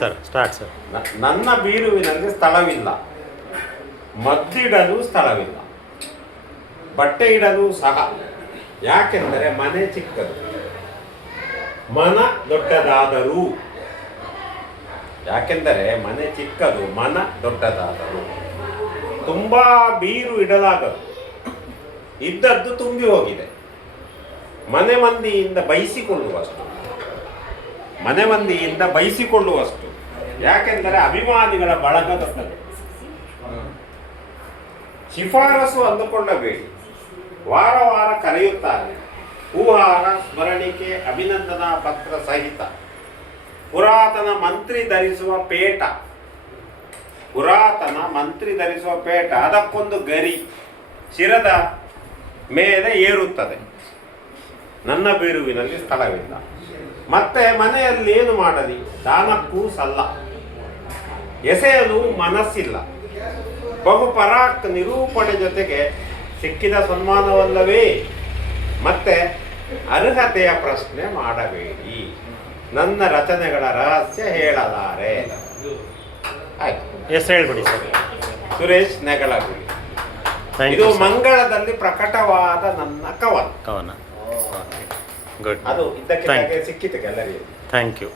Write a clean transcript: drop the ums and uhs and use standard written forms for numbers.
Sir start sir. ನನ್ನ ಬೀರುವಿನಲ್ಲಿ ಸ್ಥಳವಿಲ್ಲ, ಮದ್ದಿಡಲು ಸ್ಥಳವಿಲ್ಲ, ಬಟ್ಟೆ ಇಡಲು ಸಹ. ಯಾಕೆಂದರೆ ಮನೆ ಚಿಕ್ಕದು, ಮನ ದೊಡ್ಡದಾದರೂ. ಯಾಕೆಂದರೆ ಮನೆ ಚಿಕ್ಕದು, ಮನ ದೊಡ್ಡದಾದರೂ. ತುಂಬ ಬೀರು ಇಡಲಾಗದು, ಇದ್ದದ್ದು ತುಂಬಿ ಹೋಗಿದೆ. ಮನೆ ಮಂದಿಯಿಂದ ಬಯಸಿಕೊಳ್ಳುವಷ್ಟು. ಯಾಕೆಂದರೆ ಅಭಿಮಾನಿಗಳ ಬಳಗ ದೊಡ್ಡದು. ಶಿಫಾರಸು ಅಂದುಕೊಳ್ಳಬೇಡಿ, ವಾರ ವಾರ ಕರೆಯುತ್ತಾರೆ. ಹೂಹಾರ, ಸ್ಮರಣಿಕೆ, ಅಭಿನಂದನಾ ಪತ್ರ ಸಹಿತ. ಪುರಾತನ ಮಂತ್ರಿ ಧರಿಸುವ ಪೇಟ, ಅದಕ್ಕೊಂದು ಗರಿ ಶಿರದ ಮೇಲೆ ಏರುತ್ತದೆ. ನನ್ನ ಬೀರುವಿನಲ್ಲಿ ಸ್ಥಳವಿಲ್ಲ. ಮತ್ತೆ ಮನೆಯಲ್ಲಿ ಏನು ಮಾಡಲಿ? ದಾನಕ್ಕೂ ಸಲ್ಲ, ಎಸೆಯಲು ಮನಸ್ಸಿಲ್ಲ. ಬಹುಪರಾಕ್ ನಿರೂಪಣೆ ಜೊತೆಗೆ ಸಿಕ್ಕಿದ ಸನ್ಮಾನವಲ್ಲವೇ? ಮತ್ತೆ ಅರ್ಹತೆಯ ಪ್ರಶ್ನೆ ಮಾಡಬೇಡಿ. ನನ್ನ ರಚನೆಗಳ ರಹಸ್ಯ ಹೇಳಲಾರೆ. ಆಯ್ತು, ಹೆಸರು ಹೇಳ್ಬಿಡಿ ಸರ್. ಸುರೇಶ್ ನೆಗಳಗುಳಿ. ಇದು ಮಂಗಳದಲ್ಲಿ ಪ್ರಕಟವಾದ ನನ್ನ ಕವನ. ಗುಡ್. ಅದು ಇದ್ದಕ್ಕಿದ್ದಾಗೆ ಸಿಕ್ಕಿತು ಗ್ಯಾಲರಿಯಲ್ಲಿ. Thank you.